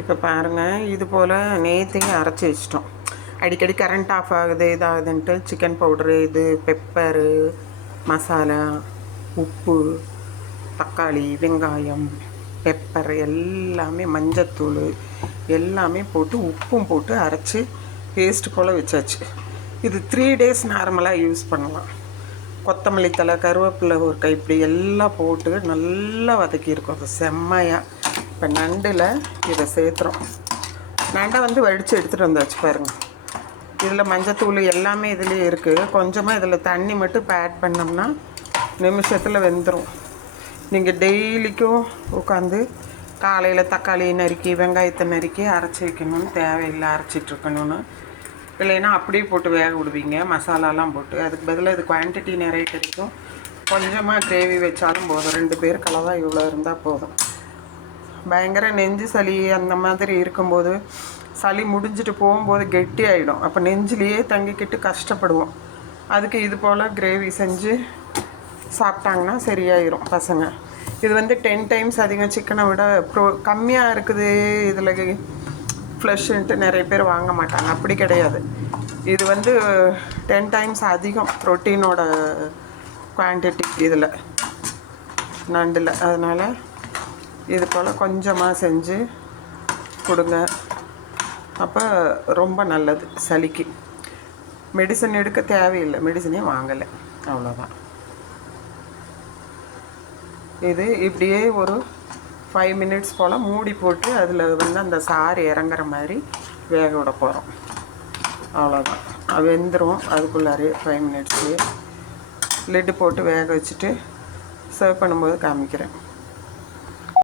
இப்போ பாருங்கள், இது போல் நேற்றையும் அரைச்சி வச்சிட்டோம். அடிக்கடி கரண்ட் ஆஃப் ஆகுது இதாகுதுன்ட்டு சிக்கன் பவுட்ரு, இது பெப்பரு, மசாலா, உப்பு, தக்காளி, வெங்காயம், பெப்பர் எல்லாமே, மஞ்சத்தூள் எல்லாமே போட்டு உப்பும் போட்டு அரைச்சி பேஸ்ட் போல் வச்சாச்சு. இது 3 days நார்மலாக யூஸ் பண்ணலாம். கொத்தமல்லி தழை, கருவேப்பிலை ஒரு கைப்பிடி எல்லாம் போட்டு நல்லா வதக்கியிருக்கோம். அது செம்மையாக. இப்போ நண்டில் இதை சேர்த்துறோம். நண்டை வடித்து எடுத்துகிட்டு வந்தாச்சு பாருங்கள். இதில் மஞ்சத்தூள் எல்லாமே இதுலேயே இருக்குது. கொஞ்சமாக இதில் தண்ணி மட்டும் இப்போ ஆட் பண்ணோம்னா நிமிஷத்தில் வெந்துடும். நீங்கள் டெய்லிக்கும் உட்காந்து காலையில் தக்காளி நறுக்கி வெங்காயத்தை நறுக்கி அரைச்சி வைக்கணும்னு தேவையில்லை, அரைச்சிட்ருக்கணும்னு. இல்லைன்னா அப்படியே போட்டு வேக விடுவீங்க மசாலாலாம் போட்டு. அதுக்கு பதிலாக இது குவான்டிட்டி நிறைய கிடைக்கும். கொஞ்சமாக கிரேவி வச்சாலும் போதும். 2 பேர் கலவாக இவ்வளோ இருந்தால் போதும். பயங்கர நெஞ்சு சளி அந்த மாதிரி இருக்கும்போது, சளி முடிஞ்சிட்டு போகும்போது கெட்டி ஆகிடும். அப்போ நெஞ்சிலேயே தங்கிக்கிட்டு கஷ்டப்படுவோம். அதுக்கு இது போல் கிரேவி செஞ்சு சாப்பிட்டாங்கன்னா சரியாயிரும் பசங்க. இது 10 times அதிகம். சிக்கனை விட கம்மியாக இருக்குது இதில் ஃப்ளஷ்ன்ட்டு நிறைய பேர் வாங்க மாட்டாங்க. அப்படி கிடையாது. இது 10 times அதிகம் ப்ரோட்டீனோட குவான்டிட்டி இதில் நண்டில். அதனால் இது போல் கொஞ்சமாக செஞ்சு கொடுங்க. அப்போ ரொம்ப நல்லது சளிக்கு. மெடிசன் எடுக்க தேவையில்லை, மெடிசனே வாங்கலை, அவ்வளோதான். இது இப்படியே ஒரு 5 minutes போல் மூடி போட்டு அதில் அந்த சாறு இறங்குற மாதிரி வேக விட போகிறோம். அவ்வளோதான். வெந்துடும் அதுக்குள்ளாரே 5 minutes. லிட்டு போட்டு வேக வச்சுட்டு சர்வ் பண்ணும்போது காமிக்கிறேன்.